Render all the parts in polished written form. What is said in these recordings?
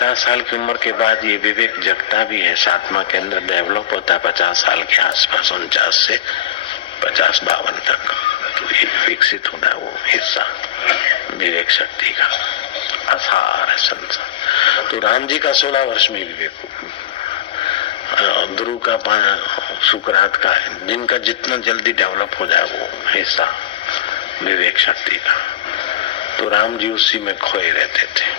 50 साल की उम्र के बाद ये विवेक जगता भी है, सातवां केंद्र डेवलप होता है 50 साल के आसपास, 49 से 50-52 तक। तो ये विकसित होना वो हिस्सा विवेक शक्ति का आसार है संसार। तो राम जी का 16 वर्ष में विवेक, ध्रुव का सुकरात का है, जिनका जितना जल्दी डेवलप हो जाए वो हिस्सा विवेक शक्ति का। तो राम जी उसी में खोए रहते थे।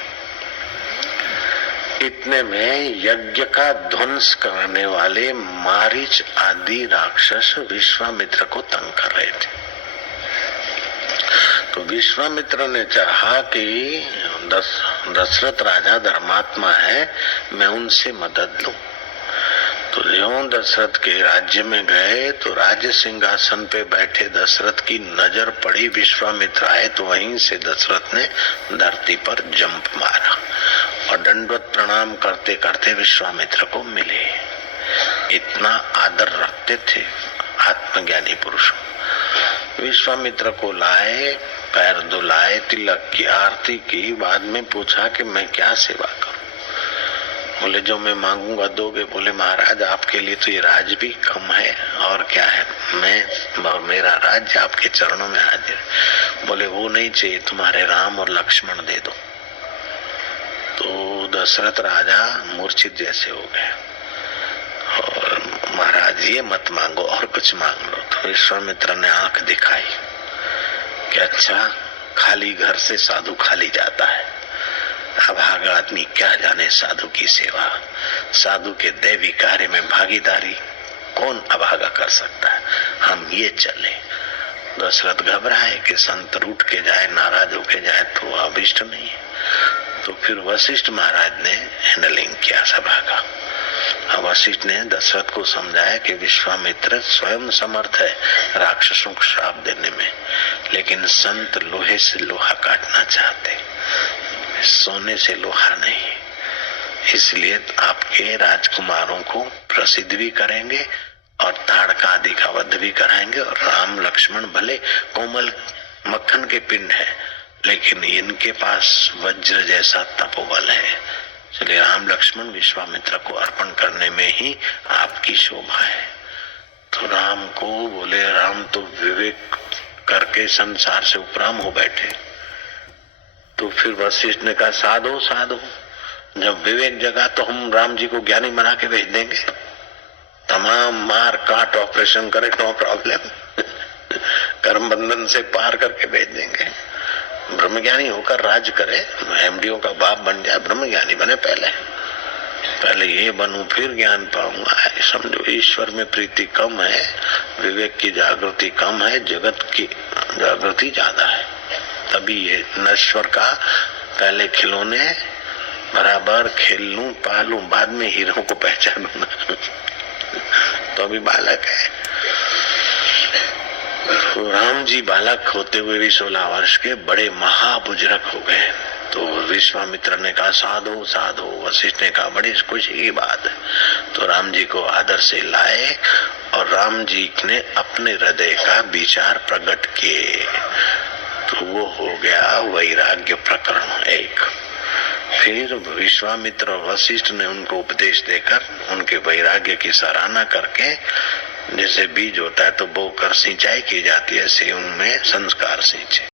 इतने में यज्ञ का ध्वंस करने वाले मारीच आदि राक्षस विश्वामित्र को तंग कर रहे थे। तो विश्वामित्र ने चाहा कि दशरथ राजा धर्मात्मा है, मैं उनसे मदद लूं। तो ज्यों दशरथ के राज्य में गए तो राज्य सिंहासन पे बैठे दशरथ की नजर पड़ी, विश्वामित्र आए तो वहीं से दशरथ ने धरती पर जंप मारा और दंडवत प्रणाम करते करते विश्वामित्र को मिले। इतना आदर रखते थे आत्मज्ञानी पुरुष। विश्वामित्र को लाए, पैर धुलाए, तिलक की आरती की, बाद में पूछा कि मैं क्या सेवा करूं। बोले जो मैं मांगूंगा दोगे। बोले महाराज आपके लिए तो ये राज भी कम है, और क्या है, मैं और मेरा राज्य आपके चरणों में हाजिर। बोले वो नहीं चाहिए, तुम्हारे राम और लक्ष्मण दे दो। तो दशरथ राजा मूर्छित जैसे हो गए और महाराज ये मत मांगो और कुछ मांग लो। तो विश्वामित्र ने आंख दिखाई कि अच्छा, खाली घर से साधु खाली जाता है, अभागा आदमी क्या जाने साधु की सेवा, साधु के दैवी कार्य में भागीदारी कौन अभागा कर सकता है, हम ये चले। दशरथ घबराए कि संत रूठ के जाए, नाराज होके जाए तो अभिष्ट नहीं है। तो फिर वशिष्ठ महाराज ने हैंडलिंग किया सभा का। वशिष्ठ ने दशरथ को समझाया कि विश्वामित्र स्वयं समर्थ है राक्षसों को श्राप देने में, लेकिन संत लोहे से लोहा काटना चाहते, सोने से लोहा नहीं। इसलिए आपके राजकुमारों को प्रसिद्ध भी करेंगे और ताड़का आदि का वध भी कराएंगे, और राम लक्ष्मण भले कोमल मक्खन के पिंड है, लेकिन इनके पास वज्र जैसा तपोबल है। इसलिए राम लक्ष्मण विश्वामित्र को अर्पण करने में ही आपकी शोभा है। तो राम को बोले, राम तो विवेक करके संसार से उपराम हो बैठे। तो फिर वशिष्ठ ने कहा साधो साधो, जब विवेक जगा तो हम राम जी को ज्ञानी बना के भेज देंगे, तमाम मार काट ऑपरेशन करे, नो प्रॉब्लम, कर्म बंधन से पार करके भेज देंगे। ब्रह्मज्ञानी होकर राज करे, एमडीओ का बाप बन जाए, ब्रह्मज्ञानी बने, पहले ये बनूं फिर ज्ञान पाऊंगा। समझो ईश्वर में प्रीति कम है, विवेक की जागृति कम है, जगत की जागृति ज्यादा है। तभी ये नश्वर का पहले खिलौने बराबर खेल लूं पालूं, बाद में हीरो को पहचानूं। तो अभी बालक है। तो राम जी बालक होते हुए भी 16 वर्ष के बड़े महाबुजुर्ग हो गए। तो विश्वामित्र ने कहा साधो साधो, वशिष्ठ ने कहा बड़ी खुशी की बात है। तो राम जी को आदर से लाए और राम जी ने अपने हृदय का विचार प्रकट किए। तो वो हो गया वैराग्य प्रकरण 1। फिर विश्वामित्र और वशिष्ठ ने उनको उपदेश देकर उनके वैराग्य की सराहना करके, जैसे बीज होता है तो बोकर सिंचाई की जाती है, ऐसे उनमें संस्कार सींचे।